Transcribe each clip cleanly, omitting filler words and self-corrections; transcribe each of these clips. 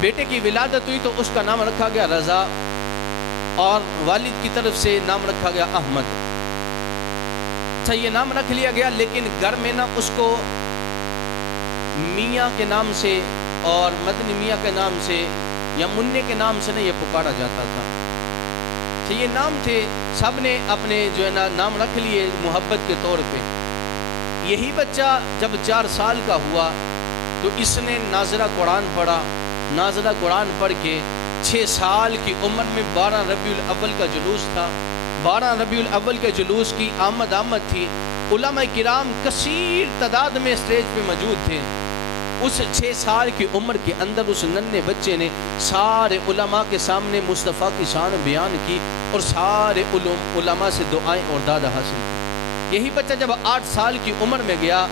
بیٹے کی ولادت ہوئی تو اس کا نام رکھا گیا رضا، اور والد کی طرف سے نام رکھا گیا احمد۔ اچھا یہ نام رکھ لیا گیا، لیکن گھر میں نا اس کو میاں کے نام سے اور مدنی میاں کے نام سے یا منع کے نام سے نا یہ پکارا جاتا تھا۔ اچھا یہ نام تھے، سب نے اپنے جو ہے نا نام رکھ لیے محبت کے طور پہ۔ یہی بچہ جب 4 سال کا ہوا تو اس نے ناظرہ قرآن پڑھا۔ ناظرہ قرآن پڑھ کے 6 سال کی عمر میں 12 ربیع الاول کا جلوس تھا۔ 12 ربیع الاول کے جلوس کی آمد تھی۔ علماء کرام کثیر تعداد میں اسٹیج پہ موجود تھے۔ اس 6 سال کی عمر کے اندر اس ننھے بچے نے سارے علماء کے سامنے مصطفیٰ کی شان بیان کی اور سارے علماء سے دعائیں اور داد حاصل کی۔ یہی بچہ جب 8 سال کی عمر میں گیا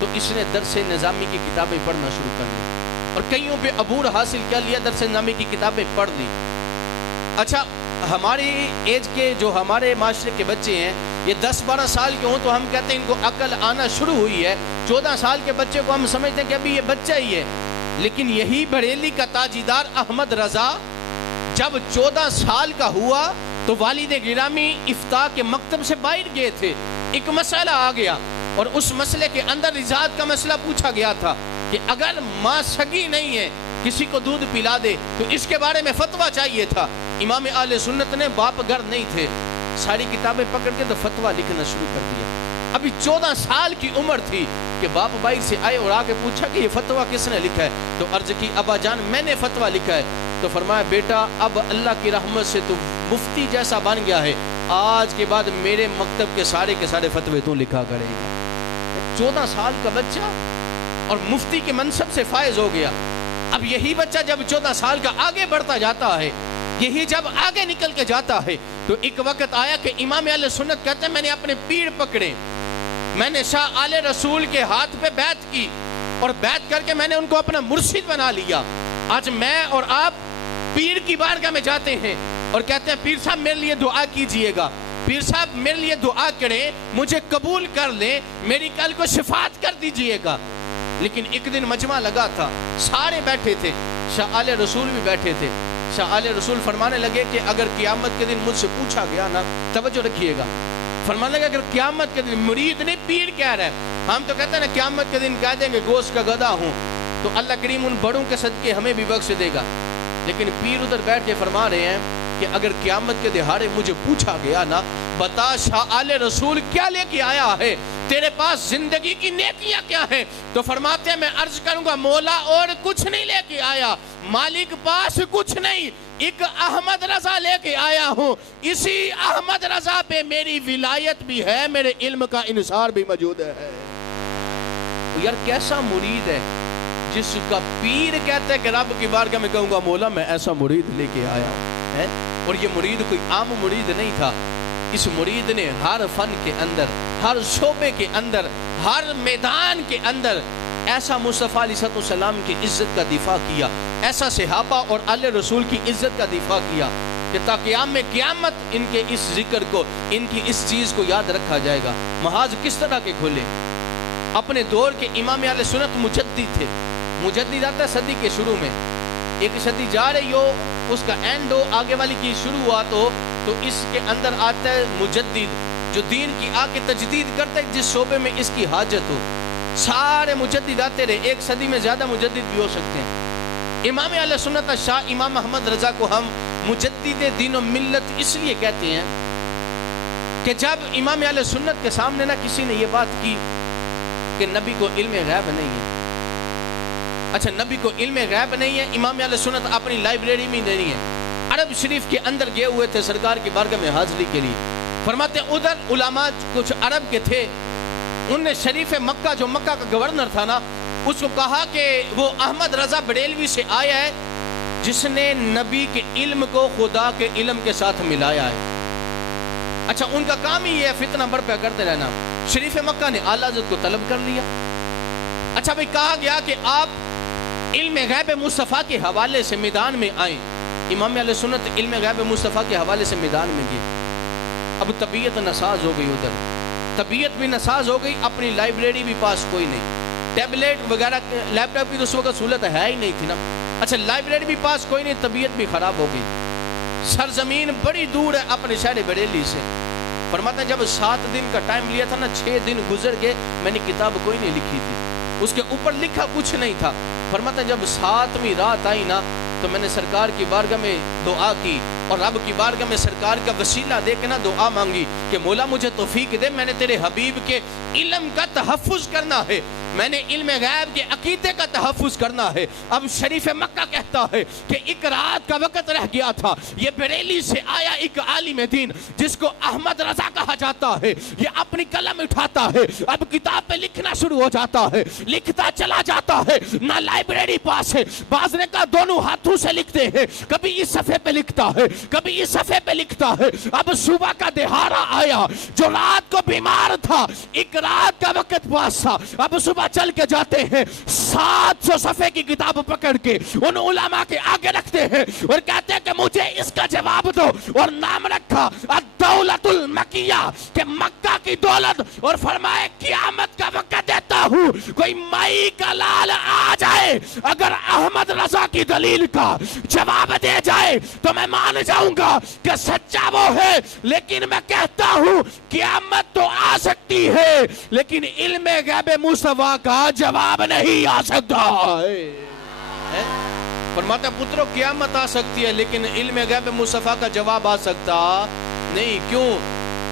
تو اس نے درس نظامی کی کتابیں پڑھنا شروع کر لی اور کئیوں پہ عبور حاصل کر لیا، درس نظامی کی کتابیں پڑھ لی۔ اچھا ہماری ایج کے جو ہمارے معاشرے کے بچے ہیں، یہ 10-12 سال کے ہوں تو ہم کہتے ہیں ان کو عقل آنا شروع ہوئی ہے۔ 14 سال کے بچے کو ہم سمجھتے ہیں کہ ابھی یہ بچہ ہی ہے، لیکن یہی بریلی کا تاجیدار احمد رضا جب 14 سال کا ہوا تو والد گرامی افتاء کے مکتب سے باہر گئے تھے۔ ایک مسئلہ آ گیا اور اس مسئلے کے اندر رضاعت کا مسئلہ پوچھا گیا تھا کہ اگر ماں سگی نہیں ہے کسی کو دودھ پلا دے تو اس کے بارے میں فتویٰ چاہیے تھا۔ امام اہل سنت نے باپ گھر نہیں تھے، ساری کتابیں پکڑ کے تو فتویٰ لکھنا شروع کر دیا۔ ابھی 14 سال کی عمر تھی کہ باپ باہر سے آئے اور آ کے پوچھا کہ یہ فتویٰ کس نے لکھا ہے؟ تو عرض کی ابا جان میں نے فتویٰ لکھا ہے۔ تو فرمایا بیٹا اب اللہ کی رحمت سے تو مفتی جیسا بن گیا ہے، آج کے بعد میرے مکتب کے سارے فتوے تو لکھا کرے گا۔ 14 سال کا بچہ اور مفتی کے منصب سے فائز ہو گیا۔ اب یہی بچہ جب 14 سال کا آگے بڑھتا جاتا ہے، یہی جب آگے نکل کے جاتا ہے تو ایک وقت آیا کہ امام اہل سنت کہتے ہیں میں نے اپنے پیر پکڑے، میں نے شاہ آل رسول کے ہاتھ پہ بیعت کی اور بیعت کر کے میں نے ان کو اپنا مرشد بنا لیا۔ آج میں اور آپ پیر کی بارگاہ میں جاتے ہیں اور کہتے ہیں پیر صاحب میرے لیے دعا کیجئے گا، پیر صاحب میرے لیے دعا کریں، مجھے قبول کر لیں، میری کل کو شفاعت کر دیجئے گا۔ لیکن ایک دن مجمع لگا تھا، سارے بیٹھے تھے، شاہ آل رسول بھی بیٹھے تھے۔ شاہ آل رسول فرمانے لگے کہ اگر قیامت کے دن مجھ سے پوچھا گیا نا، توجہ رکھیے گا، فرمانے لگے اگر قیامت کے دن مرید نہیں پیر کہہ رہا ہے، ہم تو کہتے ہیں نا قیامت کے دن کہہ دیں گے گوشت کا گدھا ہوں، تو اللہ کریم ان بڑوں کے صدقے ہمیں بھی بخش دے گا۔ لیکن پیر ادھر بیٹھ کے فرما رہے ہیں کہ اگر قیامت کے دہاڑے مجھے پوچھا گیا نا، بتا شاہ آل رسول کیا لے کے آیا ہے، تیرے پاس زندگی کی نیکیاں کیا ہیں؟ تو فرماتے ہیں میں عرض کروں گا مولا اور کچھ نہیں لے کے آیا، مالک پاس کچھ نہیں، ایک احمد رضا لے کے آیا ہوں، اسی احمد رضا پہ میری ولایت بھی ہے، میرے علم کا انحصار بھی موجود ہے۔ یار کیسا مرید ہے جس کا پیر کہتا ہے کہ رب کی بارگاہ میں کہوں گا مولا میں ایسا مرید لے کے آیا ہوں۔ اور یہ مرید کوئی عام مرید نہیں تھا، اس مرید نے ہر فن کے اندر، ہر شعبے کے اندر، ہر میدان کے اندر ایسا مصطفیٰ علیہ السلام کی عزت کا دفاع کیا، ایسا صحابہ اور آل رسول کی عزت کا دفاع کیا کہ تاکہ قیامت ان کے اس ذکر کو، ان کی اس چیز کو یاد رکھا جائے گا۔ محاذ کس طرح کے کھولے؟ اپنے دور کے امام اہل سنت مجدد تھے۔ مجدد آتا ہے صدی کے شروع میں، ایک صدی جا رہی ہو اس کا اینڈ ہو، آگے والی کی شروعات ہو، تو اس کے اندر آتا ہے مجدد جو دین کی آ کے تجدید کرتا ہے جس شعبے میں اس کی حاجت ہو۔ سارے مجدد آتے رہے، ایک صدی میں زیادہ مجدد بھی ہو سکتے ہیں۔ امام اہل سنت شاہ امام احمد رضا کو ہم مجدد دین و ملت اس لیے کہتے ہیں کہ جب امام اہل سنت کے سامنے نہ کسی نے یہ بات کی کہ نبی کو علم غیب نہیں ہے، اچھا نبی کو علم غیب نہیں ہے، امام اہل سنت اپنی لائبریری میں نہیں ہے، عرب شریف کے اندر گئے ہوئے تھے سرکار کی بارگاہ میں حاضری کے لیے، فرماتے ہیں ادھر علماء کچھ عرب کے تھے، ان نے شریف مکہ جو مکہ کا گورنر تھا نا، اس کو کہا کہ وہ احمد رضا بریلوی سے آیا ہے جس نے نبی کے علم کو خدا کے علم کے ساتھ ملایا ہے۔ اچھا ان کا کام ہی ہے فتنہ برپا کرتے رہنا۔ شریف مکہ نے اعلیٰ حضرت کو طلب کر لیا۔ اچھا بھئی کہا گیا کہ آپ علم غیب مصطفیٰ کے حوالے سے میدان میں آئیں۔ امام اہل سنت علم غیب مصطفیٰ کے حوالے سے میدان میں گئے۔ اب طبیعت ناساز ہو گئی، ادھر طبیعت بھی ناساز ہو گئی، اپنی لائبریری بھی پاس کوئی نہیں، ٹیبلیٹ وغیرہ لیپ ٹاپ کی تو اس وقت سہولت ہے ہی نہیں تھی نا، اچھا لائبریری بھی پاس کوئی نہیں، طبیعت بھی خراب ہو گئی، سرزمین بڑی دور ہے اپنے شہر بریلی سے. فرماتا ہے جب 7 دن کا ٹائم لیا تھا نا، 6 دن گزر گئے، میں نے کتاب کوئی نہیں لکھی تھی، اس کے اوپر لکھا کچھ نہیں تھا. فرماتا ہے جب 7ویں رات آئی نا تو میں نے سرکار کی بارگاہ میں دعا کی اور رب کی بارگاہ میں سرکار کا وسیلہ دے کے نا دعا مانگی کہ مولا مجھے توفیق دے، میں نے تیرے حبیب کے علم کا تحفظ کرنا ہے، میں نے علم غیب کے عقیدے کا تحفظ کرنا ہے. اب شریف مکہ کہتا ہے کہ ایک رات کا وقت رہ گیا تھا، یہ بریلی سے آیا ایک عالم دین جس کو احمد رضا کہا جاتا ہے، یہ اپنی قلم اٹھاتا ہے، اب کتاب پہ لکھنا شروع ہو جاتا ہے، لکھتا چلا جاتا ہے، نہ لائبریری پاس ہے، بعض نے کہا دونوں ہاتھوں سے لکھتے ہیں، کبھی اس صفحے پہ لکھتا ہے، کبھی اس صفحے پہ لکھتا ہے. اب صبح کا دہارا آیا، جو رات کو بیمار تھا، ایک رات کا وقت پاس تھا، اب صبح چل کے جاتے ہیں، 700 صفحے کی کتاب پکڑ کے ان علماء کے آگے رکھتے ہیں اور کہتے ہیں کہ مجھے اس کا جواب دو، اور نام رکھا الدولت المکیہ کہ مکہ کی دولت، اور فرمائے قیامت کا وقت دیتا ہوں، کوئی مائی کا لال آ جائے اگر احمد رضا کی دلیل کا جواب دے جائے تو میں مان جاؤں گا کہ سچا وہ ہے. لیکن میں کہتا ہوں قیامت تو آ سکتی ہے لیکن علم غیب مصطفیٰ کا جواب نہیں آ سکتا ہے. فرماتا ہے پترو قیامت آ سکتی ہے لیکن علم غیب مصطفیٰ کا جواب آ سکتا نہیں. کیوں؟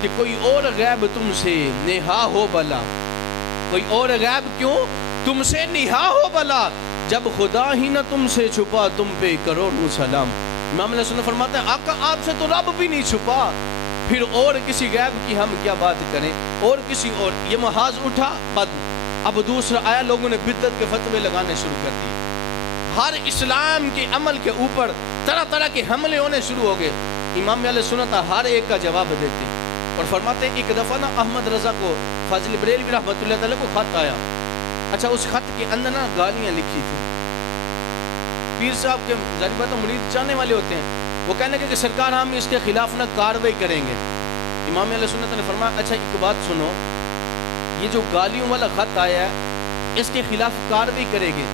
کہ کوئی اور غیب تم سے نہا ہو بلا، کوئی اور غیب کیوں تم سے نہا ہو بلا، جب خدا ہی نہ تم سے چھپا تم پہ کروڑوں سلام. امام علیہ السلام فرماتے ہیں آقا آپ سے تو رب بھی نہیں چھپا، پھر اور کسی غیب کی ہم کیا بات کریں، اور کسی اور. یہ محاذ اٹھا بد. اب دوسرا آیا، لوگوں نے بدعت کے فتوے لگانے شروع کر دیے، ہر اسلام کے عمل کے اوپر طرح طرح کے حملے ہونے شروع ہو گئے. امام علیہ سنت ہر ایک کا جواب دیتے اور فرماتے ہیں ایک دفعہ نا احمد رضا کو فاضل بریلوی رحمۃ اللہ تعالیٰ کو خط آیا. اچھا اس خط کے اندر نا گالیاں لکھی تھی. پیر صاحب کے ظاہر بات مرید چاہنے والے ہوتے ہیں، وہ کہنے کہ سرکار ہم اس کے خلاف نہ کارروائی کریں گے. امام علیہ سنت نے فرمایا اچھا ایک بات سنو، یہ جو گالیوں والا خط آیا ہے اس کے خلاف کارروائی کرے گے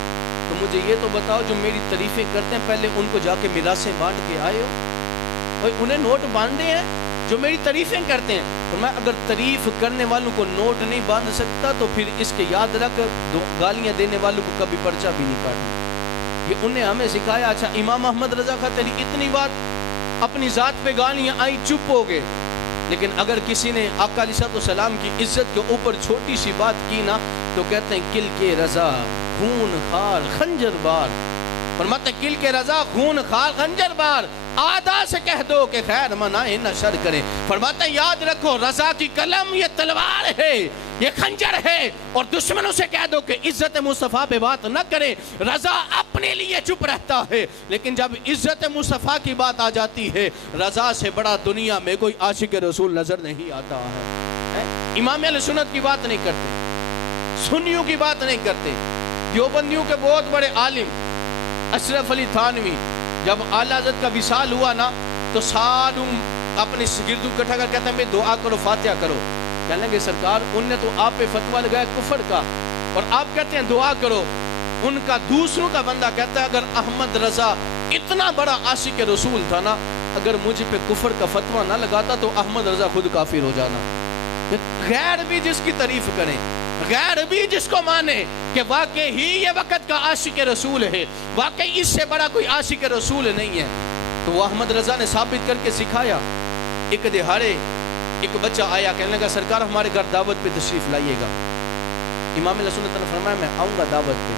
تو مجھے یہ تو بتاؤ جو میری تعریفیں کرتے ہیں پہلے ان کو جا کے میراثیں بانٹ کے آئے ہو؟ بھائی انہیں نوٹ باندھے ہیں جو میری تعریفیں کرتے ہیں. فرمایا اگر تعریف کرنے والوں کو نوٹ نہیں باندھ سکتا تو پھر اس کے یاد رکھ گالیاں دینے والوں کو کبھی پرچہ بھی نہیں کاٹنا. یہ انہیں ہمیں سکھایا. اچھا امام احمد رضا کا تیری اتنی بات اپنی ذات پہ گالیاں آئی چپ ہو گئے، لیکن اگر کسی نے آقا علیہ السلام کی عزت کے اوپر چھوٹی سی بات کی نا تو کہتے ہیں کل کے رضا خون خار خنجر بار. فرماتے ہیں کل کے رضا خون خار خنجر بار، آدھا سے کہہ دو کہ خیر منائے نہ شر کرے. فرماتے ہیں یاد رکھو رضا کی قلم یہ تلوار ہے، یہ خنجر ہے، اور دشمنوں سے کہہ دو کہ عزت مصطفیٰ پہ بات نہ کرے. رضا اپنے لیے چپ رہتا ہے لیکن جب عزت مصطفیٰ کی بات آ جاتی ہے رضا سے بڑا دنیا میں کوئی عاشق رسول نظر نہیں آتا ہے. امام علیہ سنت کی بات نہیں کرتے، سنیوں کی بات نہیں کرتے. دیوبندیوں کے بہت بڑے عالم اشرف علی تھانوی جب اعلیٰ حضرت کا وصال ہوا نا تو ساروں اپنے گردوں اکٹھا کر کہتے ہیں میں دعا کرو فاتحہ کرو. کہنے لگے سرکار ان نے تو آپ پہ فتویٰ لگایا کفر کا اور آپ کہتے ہیں دعا کرو. ان کا دوسروں کا بندہ کہتا ہے اگر احمد رضا اتنا بڑا عاشق رسول تھا نا، اگر مجھ پہ کفر کا فتویٰ نہ لگاتا تو احمد رضا خود کافر ہو جانا. غیر بھی جس کی تعریف کریں، غیر بھی جس کو مانے کہ واقعی ہی یہ وقت کا عاشق رسول ہے، واقعی اس سے بڑا کوئی عاشق رسول نہیں ہے، تو وہ احمد رضا نے ثابت کر کے سکھایا. ایک دہاڑے ایک بچہ آیا کہنے لگا سرکار ہمارے گھر دعوت پہ تشریف لائیے گا. امام علیہ سنت نے فرمایا میں آؤں گا دعوت پہ،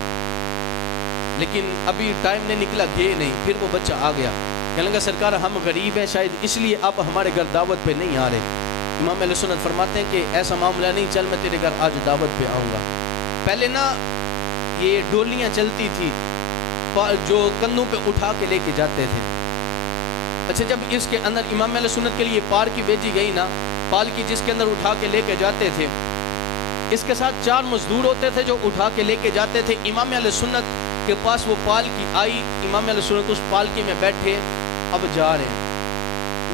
لیکن ابھی ٹائم نہیں نکلا گئے نہیں. پھر وہ بچہ آ گیا کہنے لگا سرکار ہم غریب ہیں شاید اس لیے آپ ہمارے گھر دعوت پہ نہیں آ رہے. امام علیہ سنت فرماتے ہیں کہ ایسا معاملہ نہیں، چل میں تیرے گھر آج دعوت پہ آؤں گا. پہلے نا یہ ڈولیاں چلتی تھی جو کندھوں پہ اٹھا کے لے کے جاتے تھے. اچھا جب اس کے اندر امام علیہ سنت کے لیے پالکی بھیجی گئی نا، پالکی جس کے اندر اٹھا کے لے کے جاتے تھے، اس کے ساتھ 4 مزدور ہوتے تھے جو اٹھا کے لے کے جاتے تھے. امام علیہ سنت کے پاس وہ پالکی آئی، امام علیہ سنت اس پالکی میں بیٹھے، اب جا رہے ہیں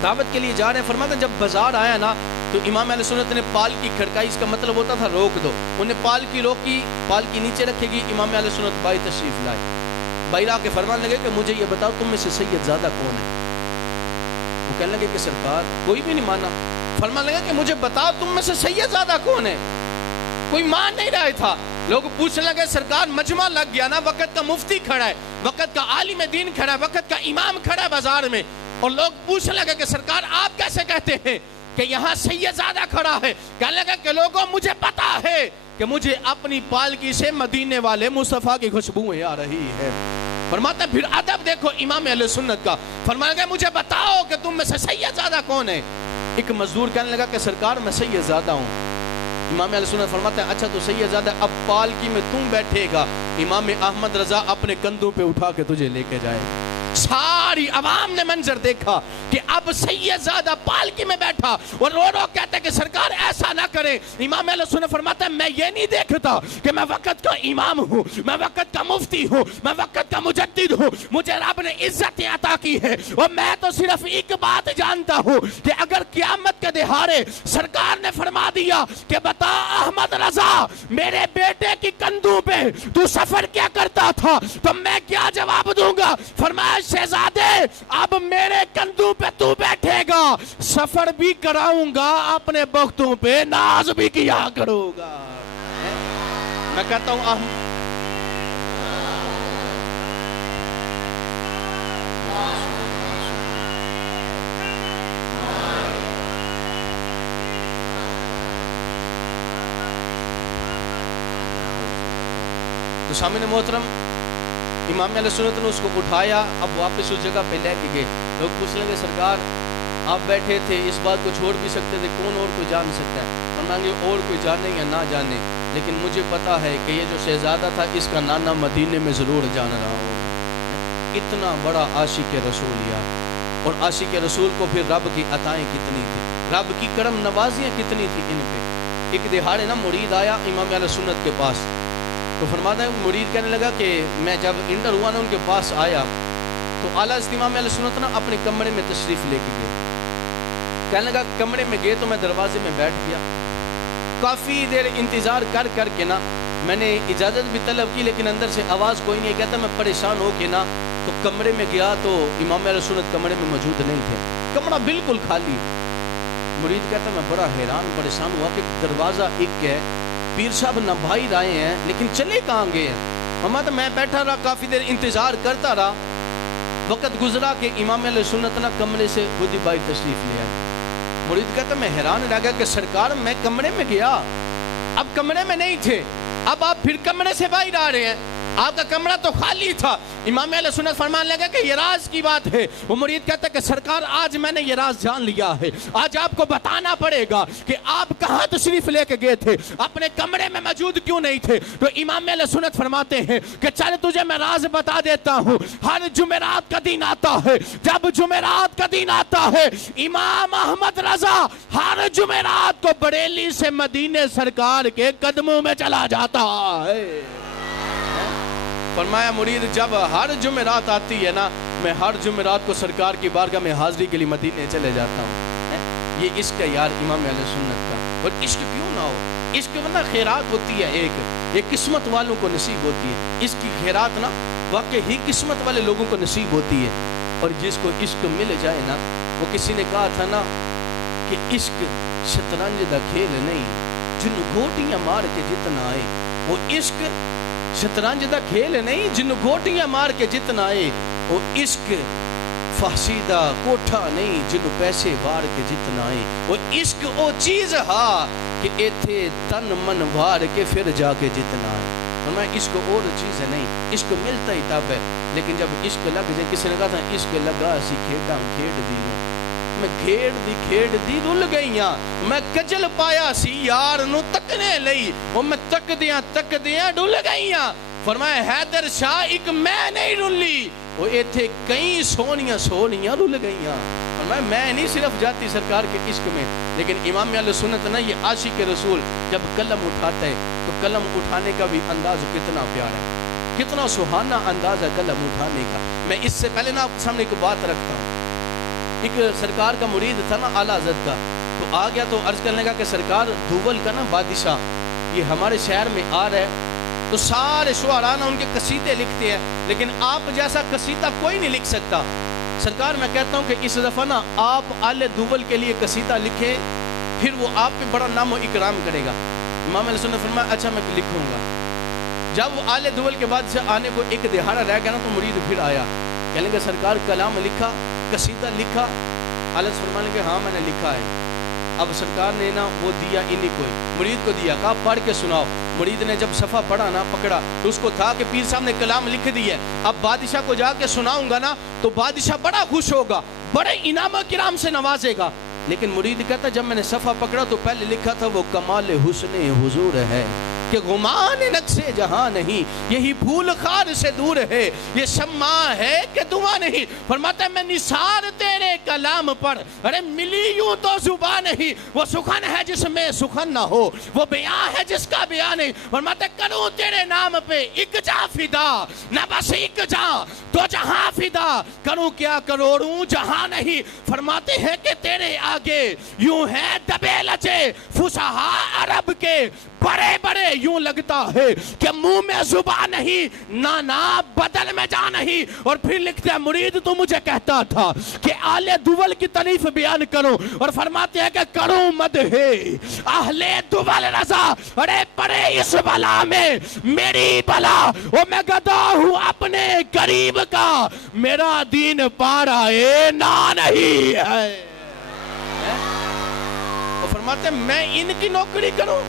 دعوت کے لیے جا رہے ہیں. فرماتے ہیں جب بازار آیا نا تو امام علیہ سنت نے پالکی کھڑکائی، اس کا مطلب ہوتا تھا روک دو. انہیں پالکی روکی، پالکی نیچے رکھے گی. امام علیہ سنت بائی تشریف لائے. باہر آ کے فرمانے لگے کہ مجھے یہ بتاؤ تم میں سے سید زادہ کون ہے؟ وہ کہنے لگے کہ سرکار کوئی بھی نہیں مانا. فرمانے لگا کہ مجھے بتاؤ تم میں سے سید زادہ کون ہے؟ کوئی مان نہیں رہا تھا. لوگ پوچھنے لگے سرکار مجمع لگ گیا نا, وقت کا مفتی کھڑا ہے, وقت کا عالم دین کھڑا ہے, وقت کا امام کھڑا ہے بازار میں, اور لوگ پوچھنے لگے کہ سرکار آپ کیسے کہتے ہیں کہ یہاں سید زادہ کھڑا ہے؟ کہنے لگا کہ لوگوں مجھے پتا ہے کہ مجھے اپنی پالکی سے مدینے والے مصطفیٰ کی خوشبوئیں آ رہی ہے. فرماتا ہے پھر ادب دیکھو امام اہل سنت کا. فرمایا کہ مجھے بتاؤ کہ تم میں سے سید زادہ کون ہے؟ ایک مزدور کہنے لگا کہ سرکار میں سید زادہ ہوں. امام اہل سنت فرماتا ہے اچھا تو سید زادہ, اب پالکی میں تم بیٹھے گا, امام احمد رضا اپنے کندھوں پہ اٹھا کے تجھے لے کے جائے. ساری عوام نے منظر دیکھا کہ اب سید زادہ پالکی میں بیٹھا اور رو رو کہتے کہ سرکار ایسا نہ کرے. امام اہل سنت فرماتا ہے میں یہ نہیں دیکھتا کہ میں وقت کا امام ہوں, میں وقت کا مفتی ہوں, میں وقت کا مجدد ہوں, مجھے رب نے عزت عطا کی ہے, اور میں تو صرف ایک بات جانتا ہوں کہ اگر قیامت کے دہاڑے سرکار نے فرما دیا کہ بتا احمد رضا میرے بیٹے کی کندھوں پہ تو سفر کیا کرتا تھا, تو میں کیا جواب دوں گا؟ فرمایا شہزادے اب میرے کندھوں پہ تو بیٹھے گا, سفر بھی کراؤں گا, اپنے بختوں پہ ناز بھی کیا کروں گا. میں کہتا ہوں تو سامنے محترم امام علیہ سنت نے اس کو اٹھایا, اب واپس اس جگہ پہ لے کے گئے. لوگ پوچھنے لگے سرکار آپ بیٹھے تھے, اس بات کو چھوڑ بھی سکتے تھے, کون اور کوئی جان سکتا ہے؟ فرمائیں گے اور کوئی جانے یا نہ جانے, لیکن مجھے پتا ہے کہ یہ جو شہزادہ تھا اس کا نانا مدینے میں ضرور جان رہا ہوگا. اتنا بڑا عاشق رسول یار, اور عاشق رسول کو پھر رب کی عطائیں کتنی تھی, رب کی کرم نوازیاں کتنی تھی ان پہ. ایک دہاڑے نا مرید آیا امام علیہ سنت کے پاس, تو فرماتا ہے مرید کہنے لگا کہ میں جب انٹر ہوا نا ان کے پاس آیا تو اعلیٰ حضرت امام علیہ سنت نا اپنے کمرے میں تشریف لے کے گئے. کہنے لگا کمرے میں گئے تو میں دروازے میں بیٹھ گیا, کافی دیر انتظار کر کے نا میں نے اجازت بھی طلب کی, لیکن اندر سے آواز کوئی نہیں. کہتا میں پریشان ہو کے نا تو کمرے میں گیا تو امام علیہ سنت کمرے میں موجود نہیں تھے, کمرہ بالکل خالی. مرید کہتا میں بڑا حیران پریشان ہوا کہ دروازہ ایک ہے, پیر صاحب نہ بھائی آئے ہیں لیکن چلے کہاں گئے ہیں؟ فرماتا میں بیٹھا رہا, کافی دیر انتظار کرتا رہا, وقت گزرا کہ امام علیہ سنت نہ کمرے سے خود ہی باہر تشریف لے آئے. مرید کہتا میں حیران رہ گیا کہ سرکار میں کمرے میں گیا, اب کمرے میں نہیں تھے, اب آپ پھر کمرے سے باہر آ رہے ہیں, آپ کا کمرہ تو خالی تھا. امام علیہ سنت فرمان لگا کہ یہ راز کی بات ہے. وہ مرید کہتا ہے کہ سرکار آج میں نے یہ راز جان لیا ہے, آج آپ کو بتانا پڑے گا کہ آپ کہاں تشریف لے کے گئے تھے, اپنے کمرے میں موجود کیوں نہیں تھے. تو امام علیہ سنت فرماتے ہیں کہ چل تجھے میں راز بتا دیتا ہوں. ہر جمعرات کا دن آتا ہے, جب جمعرات کا دن آتا ہے امام احمد رضا ہر جمعرات کو بریلی سے مدینے سرکار کے قدموں میں چلا جاتا ہے. فرمایا مرید جب ہر جمعرات آتی ہے نا, میں ہر جمعرات کو سرکار کی بارگاہ میں حاضری کے لیے مدینے چلے جاتا ہوں. یہ عشق ہے یار امام اہل سنت کا. اور عشق کیوں نہ ہو, عشق ورنہ خیرات ہوتی ہے, ایک قسمت والوں کو نصیب ہوتی ہے. اس کی خیرات نا واقعی ہی قسمت والے لوگوں کو نصیب ہوتی ہے. اور جس کو عشق مل جائے نا, وہ کسی نے کہا تھا نا کہ عشق شطرنج دا کھیل نہیں, جن گھوٹیاں مار کے جتنا آئے. وہ عشق شطرنج دا کھیل نہیں, جن گھوٹیاں مار کے جتنا آئے. وہ عشق فحشیدہ کوٹھا نہیں, جن پیسے وار کے جتنا آئے. وہ عشق او چیز ہا کہ ایتھے تن من وار کے پھر جا کے جتنا آئے. اور میں عشق اور چیز ہے نہیں, عشق ملتا ہی تب ہے, لیکن جب عشق لگ جائے. کسی نے کہا تھا عشق لگا سی کھیڈاں کھیڈ دی ہوں, میں کھیڈ دی رل گئیاں. میں کجل پایا سی یار نو تکنے لئی, وہ میں تک دیاں ڈل گئیاں. فرمایا حیدر شاہ ایک میں نہیں رلی, وہ ایتھے کئی سونیاں رل گئیاں. فرمایا میں نہیں صرف جاتی سرکار کے عشق میں, لیکن امام علیہ سنت نا یہ عاشق رسول جب قلم اٹھاتا ہے تو قلم اٹھانے کا بھی انداز کتنا پیارا ہے, کتنا سہانا انداز ہے قلم اٹھانے کا. میں اس سے پہلے نا آپ کے سامنے ایک بات رکھتا ہوں. ایک سرکار کا مرید تھا نا اعلیٰ حضرت کا, تو آ گیا تو عرض کرنے کا کہ سرکار دوبل کا نا بادشاہ یہ ہمارے شہر میں آ رہا ہے. تو سارے شعراء نا ان کے قصیدے لکھتے ہیں, لیکن آپ جیسا قصیدہ کوئی نہیں لکھ سکتا. سرکار میں کہتا ہوں کہ اس دفعہ نا آپ آل دول کے لیے قصیدہ لکھیں, پھر وہ آپ پہ بڑا نام و اکرام کرے گا. امام علیہ السلام نے فرمایا اچھا میں لکھوں گا. جب وہ آل دول کے بعد سے آنے کو ایک دہاڑا رہ گیا نا تو مرید پھر آیا, کہنے کہ سرکار کلام لکھا, قصیدہ لکھا؟ آل فرمانے کہ ہاں میں نے لکھا ہے. اب سرکار نے نا وہ دیا انہی کو, مرید کو دیا, کہا پڑھ کے سناؤ. مرید نے جب صفحہ پڑھا نا, پکڑا تو اس کو تھا کہ پیر صاحب نے کلام لکھ دیا ہے, اب بادشاہ کو جا کے سناؤں گا نا تو بادشاہ بڑا خوش ہوگا, بڑے انعام و کرام سے نوازے گا. لیکن مرید کہتا جب میں نے صفحہ پکڑا تو پہلے لکھا تھا وہ کمال حسن حضور ہے کہ غمان نقص جہاں نہیں, یہی بھول خار سے دور ہے, یہ شمع ہے کہ دعا نہیں. فرماتا ہے میں نثار تیرے کلام پر, ارے ملی یوں تو زبان نہیں, وہ سخن ہے جس میں سخن نہ ہو, وہ بیان ہے جس کا بیان نہیں. فرماتا ہے کروں تیرے نام پہ ایک جاں فدا, نہ بس ایک جاں تو جہاں فدا, کروں کیا کروڑوں جہاں نہیں. فرماتے ہیں کہ تیرے آگے یوں ہے دبے لچے فصحا عرب کے بڑے بڑے, یوں لگتا ہے کہ منہ میں زبان نہیں, نانا بدن میں جان نہیں. اور پھر لکھتے ہیں مرید تو مجھے کہتا تھا کہ آل دول کی تعریف بیان کرو, اور فرماتے ہیں کہ کروں مدح اہل دول رضا, ارے پڑے اس بلا میں میری بلا, اور میں گدا ہوں اپنے قریب کا, میرا دین پارائے نہ نہیں ہے. اور فرماتے ہیں میں ان کی نوکری کروں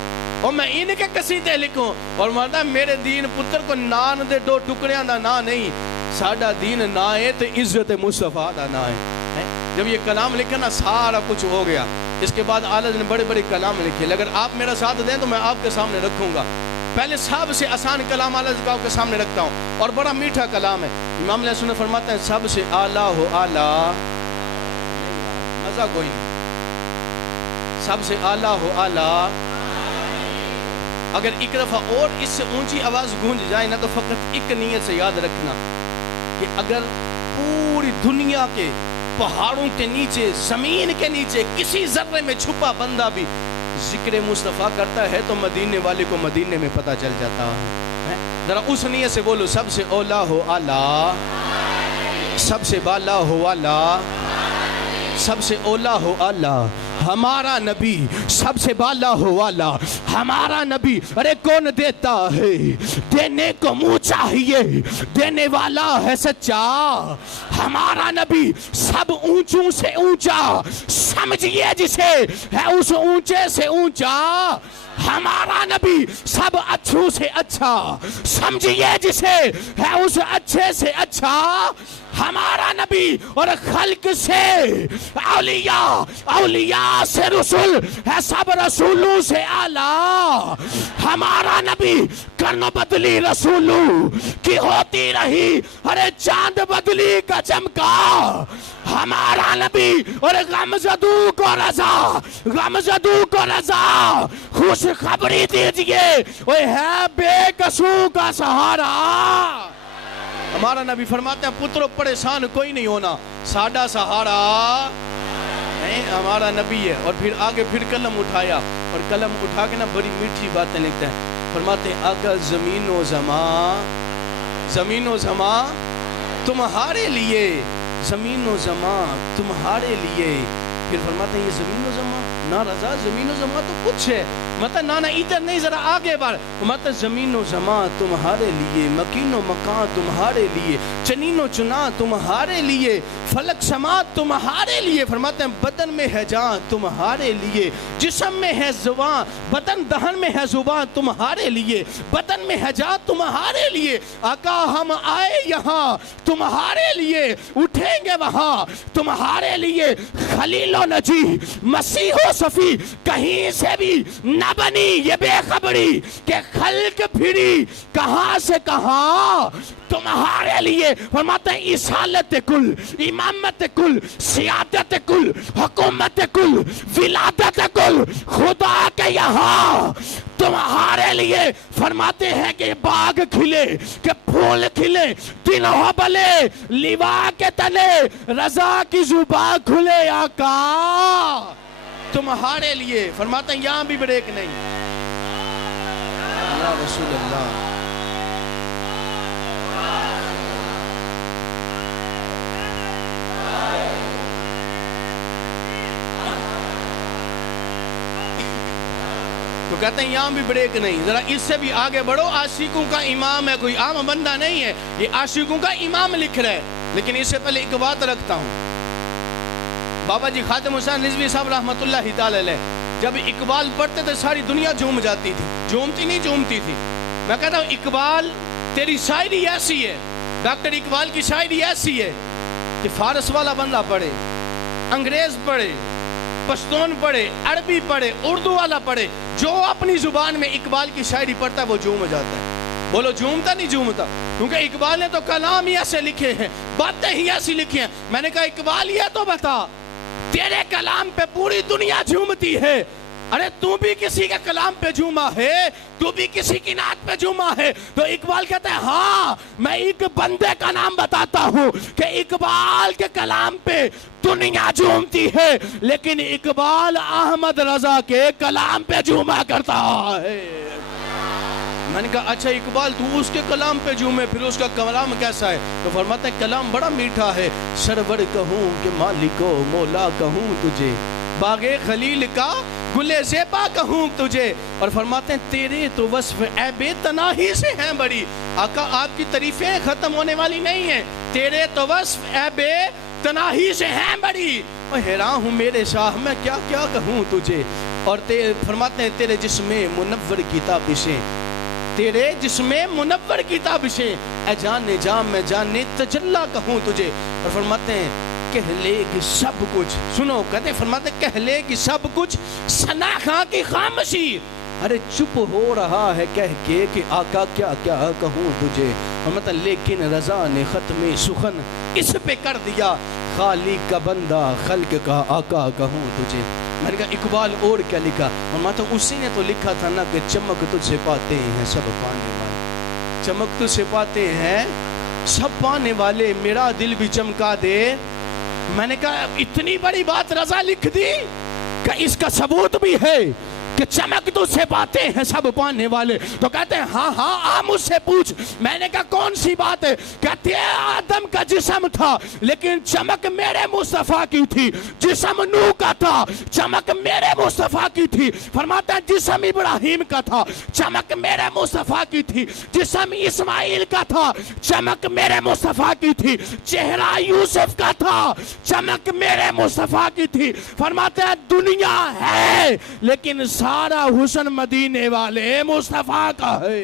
اور میں ان کے قصیدے لکھوں, اور فرماتا ہے میرے دین پتر کو نان دے دو ٹکڑیاں دا نا نہیں, ساڈا دین نا ہے تے عزت مصطفیٰ دا نا ہے. جب یہ کلام لکھا نا سارا کچھ ہو گیا. اس کے بعد آلہ نے بڑے بڑے کلام لکھے. اگر آپ میرا ساتھ دیں تو میں آپ کے سامنے رکھوں گا. پہلے سب سے آسان کلام آلہ آپ کے سامنے رکھتا ہوں, اور بڑا میٹھا کلام ہے. امام علیہ السلام فرماتے ہیں سب سے اعلیٰ ہو اعلیٰ, مزہ کوئی نہیں, سب سے اعلیٰ ہو اعلیٰ. اگر ایک دفعہ اور اس سے اونچی آواز گونج جائے نا تو فقط ایک نیت سے یاد رکھنا کہ اگر پوری دنیا کے پہاڑوں کے نیچے, زمین کے نیچے کسی ذرے میں چھپا بندہ بھی ذکر مصطفیٰ کرتا ہے تو مدینے والے کو مدینے میں پتہ چل جاتا ہے. ذرا اس نیت سے بولو سب سے اولا ہو اعلیٰ, سب سے بالا ہو اعلیٰ, سب سے اولا ہو اعلیٰ ہمارا نبی, سب سے بالا ہو والا ہمارا نبی. ارے کون دیتا ہے دینے کو منہ چاہیے, دینے والا ہے سچا ہمارا نبی. سب اونچوں سے اونچا سمجھئے جسے ہے اس اونچے سے اونچا ہمارا نبی. سب اچھوں سے اچھا سمجھئے جسے ہے اس اچھے سے اچھا ہمارا نبی. اور خلق سے اولیاء, اولیاء سے رسول ہے, سب رسولوں سے اعلیٰ ہمارا نبی. کرن بدلی رسولوں کی ہوتی رہی, ارے چاند بدلی کا چمکا ہمارا نبی. اور غمزدوں کو رضا, غمزدوں کو رضا خوش خبری دیجئے, وہ ہے بے کسوں کا سہارا. ہمارا نبی فرماتے ہیں پتروں پریشان کوئی نہیں ہونا, ساڈا سہارا ہمارا نبی ہے. اور پھر آگے پھر قلم اٹھایا, اور قلم اٹھا کے نا بڑی میٹھی باتیں لکھتے ہیں. فرماتے ہیں آقا زمین و زمان, زمین و زمان تمہارے لیے, زمین و زمان تمہارے لیے. پھر فرماتے ہیں یہ زمین و زمان, نا رضا زمین و زمان تو کچھ ہے, مطلب نانا ادھر نہیں ذرا آگے بڑھ. مطلب زمین و زمان تمہارے لیے, مکین و مکان تمہارے لیے, چنین و چنا تمہارے لیے, فلک سماعت تمہارے لیے. فرماتے ہیں بدن میں ہے جان تمہارے لیے, جسم میں ہے زبان, بدن دہن میں ہے زبان تمہارے لیے, بدن میں ہے جان تمہارے لیے. آقا ہم آئے یہاں تمہارے لیے, اٹھیں گے وہاں تمہارے لیے. خلیل و نجی مسیح و صفی کہیں سے بھی نہ بنی یہ بے خبری کہ خلق پھری کہاں سے کہاں تمہارے لیے. فرماتے ہیں اصالت کل, امامت کل, سیادت کل, حکومت کل, ولادت کل خدا کے یہاں تمہارے لیے. فرماتے ہیں کہ باغ کھلے, کہ پھول کھلے, دن ہو بلے, لیوا کے تلے رضا کی زبان کھلے آقا تمہارے لیے. فرماتے ہیں یہاں بھی بریک نہیں. یا رسول اللہ کہتے ہیں یہاں بھی بریک نہیں, ذرا اس سے بھی آگے بڑھو. عاشقوں کا امام ہے, کوئی عام بندہ نہیں ہے, یہ عاشقوں کا امام لکھ رہا ہے. لیکن اس سے پہلے ایک بات رکھتا ہوں, بابا جی خاتم حسین رضوی صاحب رحمۃ اللہ تعالی علیہ جب اقبال پڑھتے تھے ساری دنیا جھوم جاتی تھی. جھومتی نہیں جھومتی تھی. میں کہتا ہوں اقبال تیری شاعری ایسی ہے, ڈاکٹر اقبال کی شاعری ایسی ہے کہ فارس والا بندہ پڑھے, انگریز پڑھے, پشتون پڑھے, عربی پڑھے, اردو والا پڑھے, جو اپنی زبان میں اقبال کی شاعری پڑھتا ہے وہ جھوم جاتا ہے. بولو جھومتا نہیں جھومتا؟ کیونکہ اقبال نے تو کلام ہی ایسے لکھے ہیں, باتیں ہی ایسی لکھی ہیں. میں نے کہا اقبال یہ تو بتا, تیرے کلام پہ پوری دنیا جھومتی ہے, ارے تو بھی کسی کے کلام پہ جھوما ہے, تو بھی کسی کی نعت پہ جھوما ہے. تو اقبال کہتا ہے ہاں میں ایک بندے کا نام بتاتا ہوں کہ اقبال کے کلام پہ دنیا جھومتی ہے, لیکن اقبال احمد رضا کے کلام پہ جھوما کرتا ہے. میں نے کہا اچھا اقبال تو اس کے کلام پہ جھومے, پھر اس کا کلام کیسا ہے؟ تو فرماتا ہے کلام بڑا میٹھا ہے, سرور کہوں کہ مالک و مولا کہوں تجھے, باغ خلیل کا گلے زیبا کہوں تجھے. اور فرماتے ہیں تیرے تو وصف عیب تناہی سے ہیں بڑی. آقا آپ کی تعریفیں ختم ہونے والی نہیں ہیں, تیرے تو وصف عیب تناہی سے ہیں بڑی. اور حیران ہوں میرے شاہ میں کیا کیا کہوں تجھے. اور فرماتے ہیں تیرے جسم منور کی تابشیں, تیرے جسم منور کی تابشیں, اے جانے جام میں جانے تجلا کہوں تجھے. اور فرماتے ہیں کہہ لے گی سب کچھ, سنو کہتے ہیں فرماتے ہیں کہہ لے گی سب کچھ ثنا خاں کی خاموشی, ارے چپ ہو رہا ہے کہہ کے کہ آقا کیا کیا کہوں تجھے. اور مطلب لیکن رضا نے ختم سخن اس پہ کر دیا, خالق کا بندہ خلق کا آقا کہوں تجھے. میں نے کہا اقبال اور کیا لکھا؟ اور مطلب اسی نے تو لکھا تھا نا کہ چمک تجھ سے پاتے ہیں سب پانے والے, چمک تجھ سے پاتے ہیں سب پانے والے, میرا دل بھی چمکا دے. میں نے کہا اتنی بڑی بات رضا لکھ دی کہ اس کا ثبوت بھی ہے کہ چمک تو سے پاتے ہیں سب پانے والے. تو کہتے ہیں ہاں ہاں آ مجھ سے پوچھ. میں نے کہا کون سی بات ہے؟ کہتے ہیں آدم کا جسم تھا لیکن چمک میرے مصطفیٰ کی تھی. جسم نوح کا تھا, چمک میرے مصطفیٰ کی تھی. فرماتا ہے جسم ابراہیم کا تھا, چمک میرے مصطفیٰ کی تھی. جسم اسماعیل کا تھا, چمک میرے مصطفیٰ کی تھی. چہرہ یوسف کا تھا, چمک میرے مصطفیٰ کی تھی. فرماتے ہیں دنیا ہے لیکن سارا حسن مدینے والے مصطفیٰ کا ہے.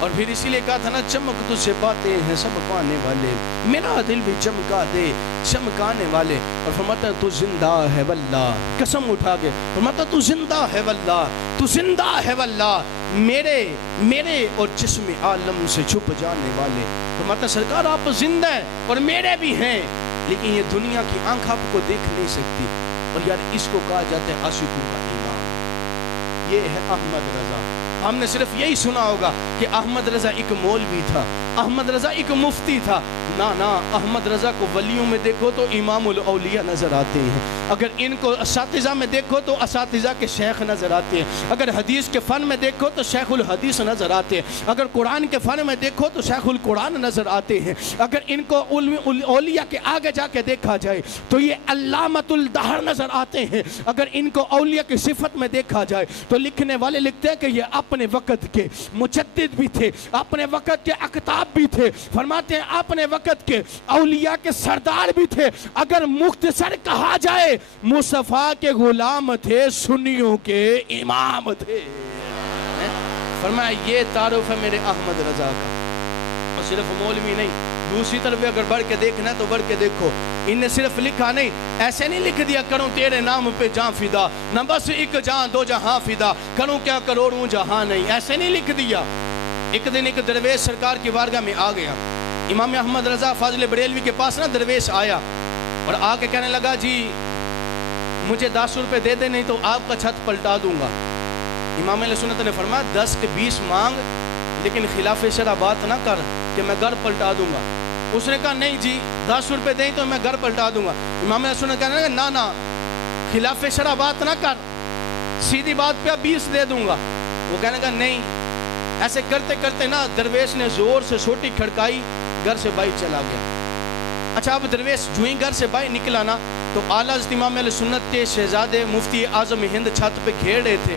اور پھر اسی لیے کہا تھا نا چمک تجھ سے پاتے ہیں سب پانے والے, میرا دل بھی چمکا دے چمکانے والے. اور فرماتا ہے تو زندہ ہے واللہ, قسم اٹھا کے فرماتا تو زندہ ہے واللہ, تو زندہ ہے واللہ, میرے اور جسم عالم سے چھپ جانے والے. فرماتا سرکار آپ زندہ ہیں اور میرے بھی ہیں, لیکن یہ دنیا کی آنکھ آپ کو دیکھ نہیں سکتی. اور یار اس کو کہا جاتا ہے عاشقوں کا امام, یہ ہے احمد رضا. ہم نے صرف یہی سنا ہوگا کہ احمد رضا ایک مولوی تھا, احمد رضا ایک مفتی تھا. نا احمد رضا کو ولیوں میں دیکھو تو امام الاولیاء نظر آتے ہیں, اگر ان کو اساتذہ میں دیکھو تو اساتذہ کے شیخ نظر آتے ہیں, اگر حدیث کے فن میں دیکھو تو شیخ الحدیث نظر آتے ہیں, اگر قرآن کے فن میں دیکھو تو شیخ القرآن نظر آتے ہیں, اگر ان کو اولیاء کے آگے جا کے دیکھا جائے تو یہ علامۃ الدہر نظر آتے ہیں, اگر ان کو اولیاء کی صفت میں دیکھا جائے تو لکھنے والے لکھتے ہیں کہ یہ اپنے وقت کے مجدد بھی تھے, اپنے وقت کے اقطاب بھی تھے. فرماتے ہیں اپنے وقت کے اولیاء کے سردار بھی تھے. اگر مختصر کہا جائے مصطفیٰ کے غلام تھے, سنیوں کے امام تھے. فرمایا یہ تعارف ہے میرے احمد رضا کا. اور صرف مولوی نہیں, دوسری طرف اگر بڑھ کے دیکھنا ہے تو بڑھ کے دیکھو. ان نے صرف لکھا نہیں, ایسے نہیں لکھ دیا کروں تیرے نام پہ جان فدا, نہ بس ایک جان دو جہاں فدا, کروں کیا کروڑوں جہاں نہیں, ایسے نہیں لکھ دیا. ایک دن ایک درویش سرکار کی بارگاہ میں آ گیا. امام احمد رضا فاضل بریلوی کے پاس نا درویش آیا اور آ کے کہنے لگا جی مجھے 10 روپے دے دے نہیں تو آپ کا چھت پلٹا دوں گا. امام علیہ سنت نے فرمایا 10 کے 20 مانگ, لیکن خلاف شرع بات نہ کر کہ میں گھر پلٹا دوں گا. اس نے کہا نہیں جی 10 روپے دیں تو میں گھر پلٹا دوں گا. امام علیہ سنت کہنے لگا نا خلاف شرع بات نہ کر, سیدھی بات پہ 20 دے دوں گا. وہ کہنے لگا نہیں. ایسے کرتے کرتے نا درویش نے زور سے سوٹی کھڑکائی, گھر سے بائی چلا گیا. اچھا اب درویش جو ہی گھر سے بائی نکلا نا تو اعلیٰ حضرت امام علیہ سنت کے شہزادے مفتی اعظم ہند چھت پہ گھیر رہے تھے.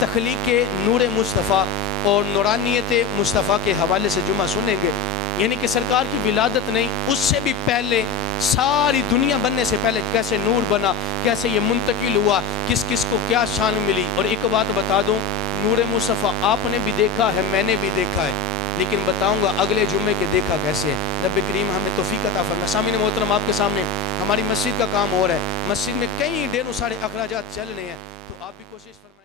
تخلیق نور مصطفیٰ اور نورانیت مصطفیٰ کے حوالے سے جمعہ سنیں گے، یعنی کہ سرکار کی ولادت نہیں، اس سے بھی پہلے ساری دنیا بننے سے پہلے کیسے نور بنا، کیسے یہ منتقل ہوا، کس کس کو کیا شان ملی۔ اور ایک بات بتا دوں، نور مصطفیٰ آپ نے بھی دیکھا ہے، میں نے بھی دیکھا ہے، لیکن بتاؤں گا اگلے جمعے کے دیکھا کیسے ہے۔ رب کریم ہمیں توفیق عطا فرمائے۔ سامعین محترم، آپ کے سامنے ہماری مسجد کا کام ہو رہا ہے، مسجد میں کئی ڈھیروں سارے اخراجات چل رہے ہیں، تو آپ بھی کوشش فرمائیں۔